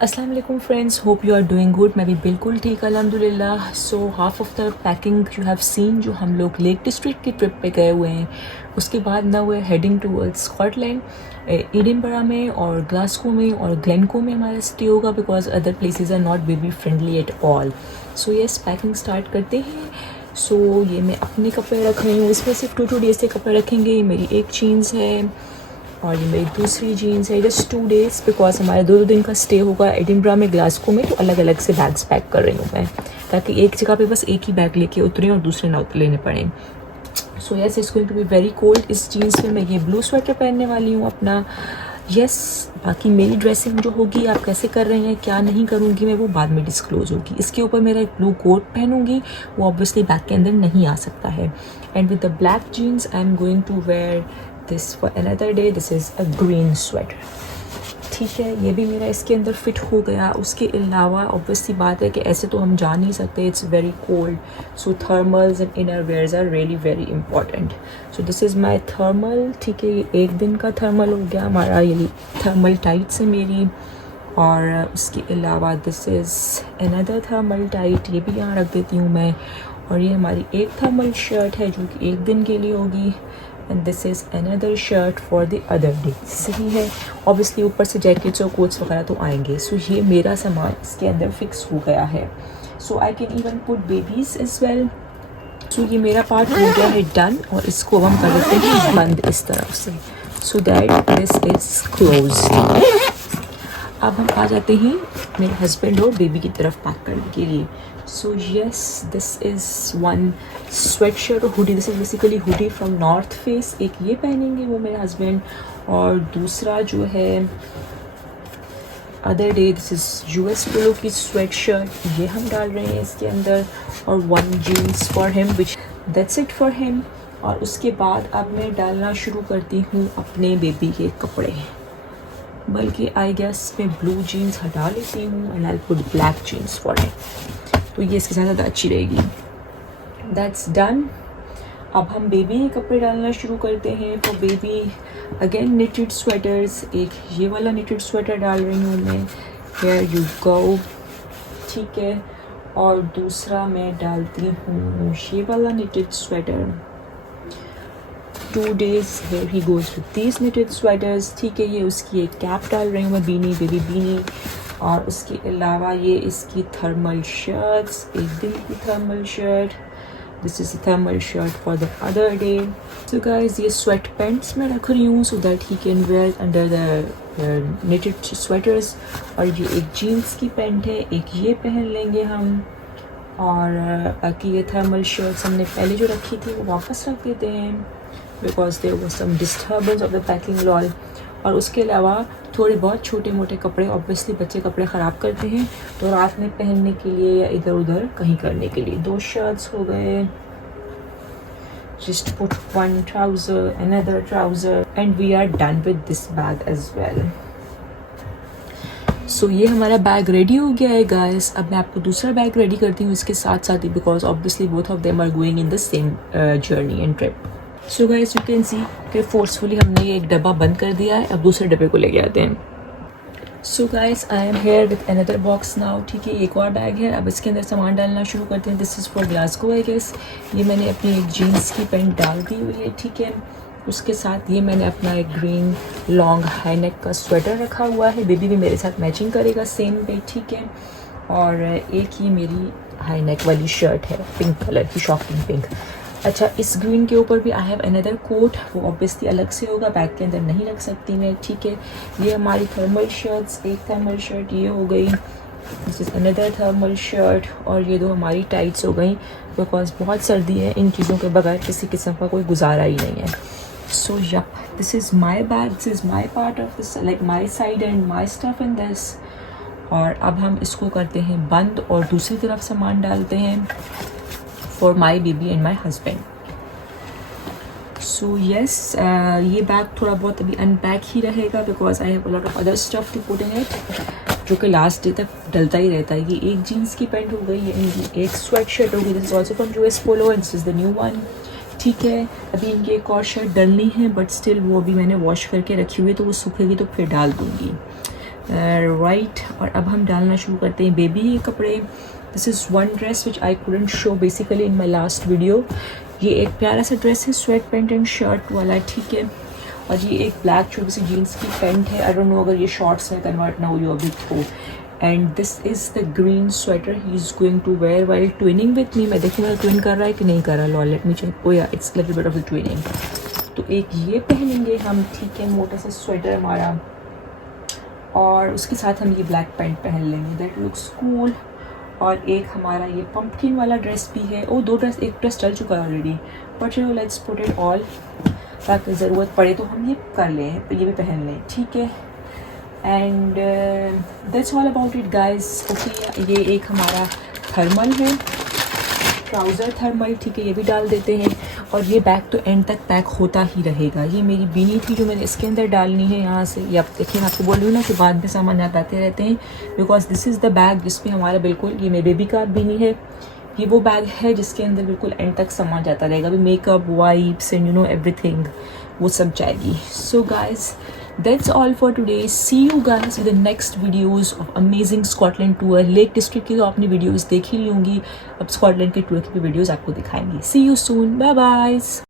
अस्सलाम वालेकुम friends, hope you are doing good. मैं भी बिल्कुल ठीक अल्हम्दुलिल्लाह। So half of the packing you have seen, जो हम लोग लेक डिस्ट्रिक्ट की ट्रिप पे गए हुए हैं, उसके बाद ना वे हेडिंग टूवर्ड्स स्कॉटलैंड, एडिनबरा में और ग्लासगो में और ग्लेनको में हमारा स्टे होगा, because other places are not baby friendly at all. So yes, packing start करते हैं। सो ये मैं अपने कपड़े रख रही हूँ, इसमें सिर्फ 2 डेज़ के कपड़े रखेंगे। ये मेरी एक जीन्स है और ये मेरी दूसरी जीन्स है। जस्ट 2 डेज़, बिकॉज हमारे 2 दिन का स्टे होगा एडिनबरा में, ग्लासगो में, तो अलग अलग से बैग्स पैक कर रही हूँ मैं, ताकि एक जगह पे बस एक ही बैग लेके उतरें और दूसरे ना लेने पड़े। So yes, it's going to be very cold. इस जीन्स में मैं ये ब्लू स्वेटर पहनने वाली हूँ अपना। यस, बाकी मेरी ड्रेसिंग जो होगी, आप कैसे कर रहे हैं क्या नहीं करूँगी मैं, वो बाद में डिस्क्लोज होगी। इसके ऊपर मेरा एक ब्लू कोट पहनूंगी, वो ऑब्वियसली बैग के अंदर नहीं आ सकता है। And with the black jeans I am going to wear this for another day. This is a green sweater, ठीक है। ये भी मेरा इसके अंदर फिट हो गया। उसके अलावा ऑब्वियसली बात है कि ऐसे तो हम जा नहीं सकते, it's very cold, so thermals and inner wears are really very important. So this is my thermal, ठीक है। ये एक दिन का थर्मल हो गया हमारा, ये थर्मल टाइट्स है मेरी। और उसके अलावा this is another thermal tight, ये भी यहाँ रख देती हूँ मैं। और ये हमारी एक थर्मल शर्ट है जो कि एक दिन के लिए होगी। And this is another shirt for the other day, सही है। ऑब्वियसली ऊपर से जैकेट्स और कोट्स वगैरह तो आएंगे। सो ये मेरा सामान इसके अंदर फिक्स हो गया है। So I can even put babies as well. सो ये मेरा पार्ट हो गया है डन, और इसको हम कर देते हैं बंद इस तरफ से, so that this is close. अब हम आ जाते हैं मेरे हस्बैंड और बेबी की तरफ पैक करने के लिए। So yes, this is one sweatshirt और hoodie. This is basically hoodie from North Face. एक ये पहनेंगे वो मेरे हस्बैंड, और दूसरा जो है other day, this is US Polo की स्वेट शर्ट, ये हम डाल रहे हैं इसके अंदर, और one jeans for him, which that's it for him. और उसके बाद अब मैं डालना शुरू करती हूँ अपने बेबी के कपड़े, बल्कि आई गेस मैं ब्लू जीन्स हटा लेती हूँ and I put black jeans for him, तो ये इसके साथ ज़्यादा अच्छी रहेगी। That's done. अब हम बेबी के कपड़े डालना शुरू करते हैं। For baby again knitted sweaters, एक ये वाला निटेड स्वेटर डाल रही हूँ मैं, हेयर यू गो, ठीक है। और दूसरा मैं डालती हूँ ये वाला knitted sweater. 2 days here he goes with these knitted sweaters, ठीक है। ये उसकी एक कैप डाल रही हूँ मैं, बीनी, बेबी बीनी। और उसके अलावा ये इसकी थर्मल शर्ट्स, एक दिन की thermal shirt. This is thermal shirt for the other day. So guys, ये स्वेट पैंट्स में रख रही हूँ so that he can wear under the knitted sweaters. और ये एक जीन्स की पैंट है, एक ये पहन लेंगे हम। और बाकी ये थर्मल शर्ट्स हमने पहले जो रखी थी वो वापस रख देते हैं, because there was some disturbance of the packing lol. और उसके अलावा थोड़े बहुत छोटे मोटे कपड़े, ऑब्वियसली बच्चे कपड़े ख़राब करते हैं, तो रात में पहनने के लिए या इधर उधर कहीं करने के लिए 2 शर्ट्स हो गए। Just put one trouser, another trouser, and we are done with this bag as well. सो ये हमारा बैग रेडी हो गया है गाइस। अब मैं आपको दूसरा बैग रेडी करती हूँ इसके साथ साथ ही, because obviously both of them are going in the same journey and trip. So guys, you can see कि फोर्सफुली हमने ये एक डब्बा बंद कर दिया है। अब दूसरे डब्बे को लेके आते हैं। So guys, I am here with another box now, ठीक है। एक और बैग है, अब इसके अंदर सामान डालना शुरू करते हैं। This is for Glasgow I guess. ये मैंने अपनी एक जीन्स की पैंट डाल दी हुई है, ठीक है। उसके साथ ये मैंने अपना एक ग्रीन लॉन्ग हाई नेक का स्वेटर रखा हुआ है, बेबी भी मेरे साथ मैचिंग करेगा सेम पे, ठीक है। और एक ही मेरी हाई नेक वाली शर्ट है, पिंक कलर की, शॉकिंग पिंक। अच्छा, इस ग्रीन के ऊपर भी आई हैव अनदर कोट, वो ऑब्वियसली अलग से होगा, बैग के अंदर नहीं रख सकती मैं, ठीक है। ये हमारी थर्मल शर्ट्स, एक थर्मल शर्ट ये हो गई, this is another thermal shirt, और ये 2 हमारी टाइट्स हो गई, बिकॉज बहुत सर्दी है, इन चीज़ों के बगैर किसी किस्म का कोई गुजारा ही नहीं है। So yep, this is my bag, this is my part of this, like my side and my stuff in this। और अब हम इसको करते हैं बंद और दूसरी तरफ सामान डालते हैं for my baby and my husband। So yes, ये बैग थोड़ा बहुत अभी अनपैक ही रहेगा, because I have a lot of other stuff to put in it, जो कि लास्ट डे तक डलता ही रहता है। ये एक जीन्स की पैंट हो गई, ये एक स्वेट शर्ट हो गई, this is also from US Polo and this is the new one, ठीक है। अभी इनकी एक और शर्ट डलनी है, बट स्टिल वो अभी मैंने वॉश करके रखी हुई है, तो वो सूखेगी तो फिर डाल दूँगी। राइट। और अब हम डालना शुरू करते हैं बेबी के कपड़े। This is one dress which I couldn't show basically in my last video. ये एक प्यारा सा ड्रेस है, स्वेट पैंट एंड शर्ट वाला, ठीक है। और ये एक ब्लैक छोटी सी जीन्स की पैंट है, आई डोंट नो अगर ये शॉर्ट्स में कन्वर्ट ना हुई हो अभी तो। And this is the green sweater he is going to wear while twinning with me. मैं देखूँगा ट्विन कर रहा है कि नहीं कर रहा। लॉ let me check. Oh yeah it's little bit of the twinning. तो एक ये पहनेंगे हम, ठीक है, मोटा सा स्वेटर हमारा, और उसके साथ हम ये ब्लैक पैंट पहन लेंगे, दैट लुक्स कूल। और एक हमारा ये पंपकिन वाला ड्रेस भी है। ओ दो ड्रेस, एक ड्रेस चल चुका है ऑलरेडी, बट चलो लेट्स पुट इट ऑल, ताकि ज़रूरत पड़े तो हम ये कर लें, ये भी पहन लें, ठीक है। And that's all about it guys. Okay, ये एक हमारा थर्मल है, ट्राउज़र थर्मल, ठीक है, ये भी डाल देते हैं। और ये बैग तो एंड तक पैक होता ही रहेगा। ये मेरी बीनी थी जो मैंने इसके अंदर डालनी है यहाँ से। ये आप देखिए, मैं आपको बोल रही हूँ ना कि बाद में सामान आते रहते हैं, because this is the bag जिसमें हमारा बिल्कुल, ये मेरे बेबी का बीनी है, ये वो बैग है जिसके अंदर बिल्कुल एंड तक सामान जाता रहेगा। अभी makeup, wipes and you know everything, वो सब जाएगी। So guys, that's all for today. See you guys with the next videos of amazing Scotland tour. Lake district की तो आपने वीडियोस देख ही ली होंगी, अब स्कॉटलैंड के टूर की भी वीडियोस आपको दिखाएंगे। See you soon. Bye bye.